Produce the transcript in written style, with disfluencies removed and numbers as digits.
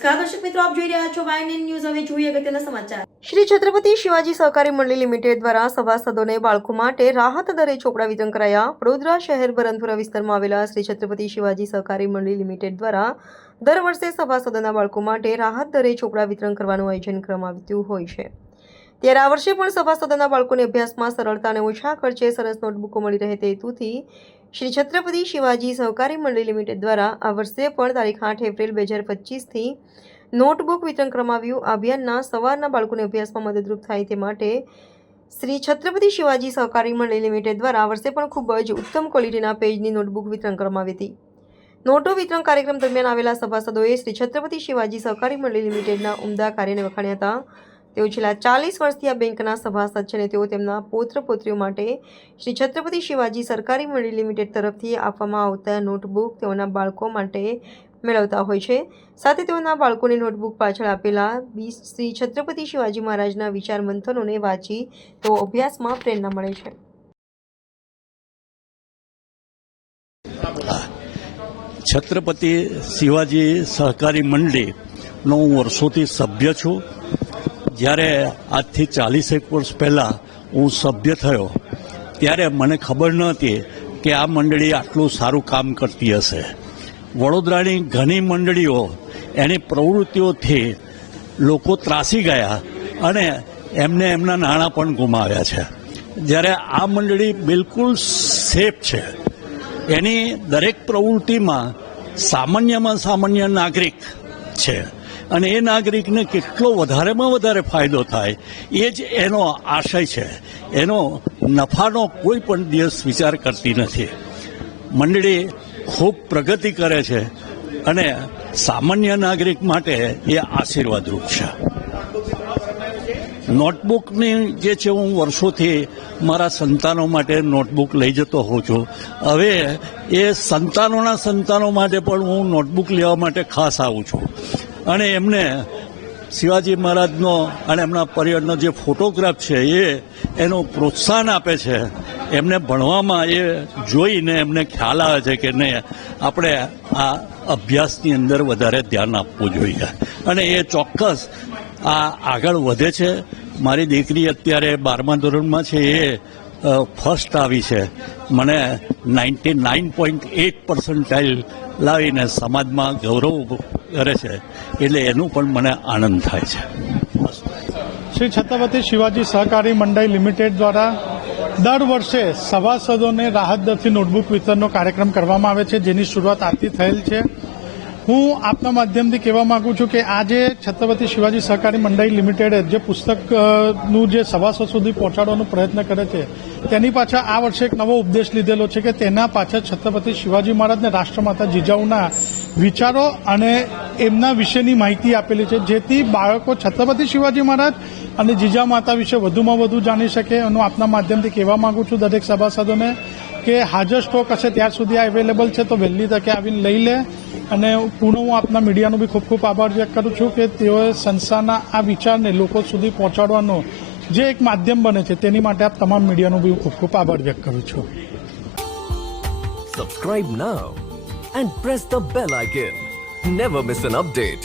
નમસ્કાર દર્શક મિત્રો, આપ જોઈ રહ્યા છો YNN ન્યૂઝ। હવે જોઈએ અગત્યના સમાચાર। શ્રી છત્રપતિ શિવાજી સહકારી મંડળી લિમિટેડ દ્વારા સભાસદોને બાળકો માટે રાહત દરે ચોપડા વિતરણ કરાયા। વડોદરા શહેર બરનપુરા વિસ્તારમાં આવેલા શ્રી છત્રપતિ શિવાજી સહકારી મંડળી લિમિટેડ દ્વારા દર વર્ષે સભાસદોના બાળકો માટે રાહત દરે ચોપડા વિતરણ કરવાનું આયોજન કરવામાં આવતું હોય છે। ત્યારે આ વર્ષે પણ સભાસદોના બાળકોને અભ્યાસમાં સરળતા અને ઓછા ખર્ચે સરસ નોટબુકો મળી રહે તે હેતુથી શ્રી છત્રપતિ શિવાજી સહકારી મંડળી લિમિટેડ દ્વારા આ વર્ષે પણ તારીખ 8 એપ્રિલ 2025થી નોટબુક વિતરણ કરવામાં આવ્યું। આ અભિયાનના સવારના બાળકોને અભ્યાસમાં મદદરૂપ થાય તે માટે શ્રી છત્રપતિ શિવાજી સહકારી મંડળી લિમિટેડ દ્વારા આ વર્ષે પણ ખૂબ જ ઉત્તમ ક્વોલિટીના પેજની નોટબુક વિતરણ કરવામાં આવી હતી। નોટો વિતરણ કાર્યક્રમ દરમિયાન આવેલા સભાસદોએ શ્રી છત્રપતિ શિવાજી સહકારી મંડળી લિમિટેડના ઉમદા કાર્યને વખાણ્યા હતા। તેઓ છેલ્લા 40 વર્ષથી આ બેંકના સભાસદ છે અને તેઓ તેમના પૌત્ર પુત્રીઓ માટે શ્રી છત્રપતિ શિવાજી સરકારી મંડળી લિમિટેડ તરફથી આપવામાં આવતા નોટબુક તેઓના બાળકો માટે મેળવતા હોય છે। સાથે તેઓના બાળકોની નોટબુક પાછળ આપેલા શ્રી છત્રપતિ શિવાજી મહારાજના વિચાર મંથનોને વાંચી તેઓ અભ્યાસમાં પ્રેરણા મળે છે। છત્રપતિ શિવાજી સહકારી મંડળીનો હું વર્ષોથી સભ્ય છું। જ્યારે આજથી 40 વર્ષ પહેલાં હું સભ્ય થયો ત્યારે મને ખબર નહોતી કે આ મંડળી આટલું સારું કામ કરતી હશે। વડોદરાની ઘણી મંડળીઓ એની પ્રવૃત્તિઓથી લોકો ત્રાસી ગયા અને એમને એમના નાણાં પણ ગુમાવ્યા છે, જ્યારે આ મંડળી બિલકુલ સેફ છે। એની દરેક પ્રવૃત્તિમાં સામાન્યમાં સામાન્ય નાગરિક છે અને એ નાગરિકને કેટલો વધારેમાં વધારે ફાયદો થાય એ જ એનો આશય છે। એનો નફાનો કોઈ પણ દિવસ વિચાર કરતી નથી। મંડળી ખૂબ પ્રગતિ કરે છે અને સામાન્ય નાગરિક માટે એ આશીર્વાદરૂપ છે। નોટબુકની જે છે હું વર્ષોથી મારા સંતાનો માટે નોટબુક લઈ જતો હોઉં છું। હવે એ સંતાનોના સંતાનો માટે પણ હું નોટબુક લેવા માટે ખાસ આવું છું અને એમને શિવાજી મહારાજનો અને એમના પરિવારનો જે ફોટોગ્રાફ છે એનો પ્રોત્સાહન આપે છે। એમને ભણવામાં એ જોઈને એમને ખ્યાલ આવે છે કે નહીં, આપણે આ અભ્યાસની અંદર વધારે ધ્યાન આપવું જોઈએ અને એ ચોક્કસ આ આગળ વધે છે। મારી દીકરી અત્યારે 12મા ધોરણમાં છે, એ ફર્સ્ટ આવી છે। મને 99.8% લાવીને સમાજમાં ગૌરવ કરે છે, એટલે એનું પણ મને આનંદ થાય છે। શ્રી છત્રપતિ શિવાજી સહકારી મંડળી લિમિટેડ દ્વારા દર વર્ષે સભાસદોને રાહત દરથી નોટબુક વિતરણનો કાર્યક્રમ કરવામાં આવે છે, જેની શરૂઆત આજથી થયેલ છે। હું આપના માધ્યમથી કહેવા માંગુ છું કે આજે છત્રપતિ શિવાજી સહકારી મંડળી લિમિટેડે જે પુસ્તકનું જે સભાસદ સુધી પહોંચાડવાનો પ્રયત્ન કરે છે તેની પાછળ આ વર્ષે એક નવો ઉપદેશ લીધેલો છે કે તેના પાછળ છત્રપતિ શિવાજી મહારાજને રાષ્ટ્રમાતા જીજાઉના વિચારો અને એમના વિશેની માહિતી આપેલી છે, જેથી બાળકો છત્રપતિ શિવાજી મહારાજ અને જીજા માતા વિશે વધુમાં વધુ જાણી શકે। હું આપના માધ્યમથી કહેવા માંગુ છું દરેક સભાસદોને કે હાજર સ્ટોક હશે ત્યાર સુધી આ અવેલેબલ છે, તો વહેલી તકે આવીને લઈ લે। અને પૂર્ણ હું આપના મીડિયાનો બી ખૂબ ખૂબ આભાર વ્યક્ત કરું છું કે તેઓએ સંસ્થાના આ વિચારને લોકો સુધી પહોંચાડવાનો જે એક માધ્યમ બને છે, તેની માટે આપ તમામ મીડિયાનો બી હું ખૂબ ખૂબ આભાર વ્યક્ત કરું છું। Subscribe now and press the bell icon. Never miss an update.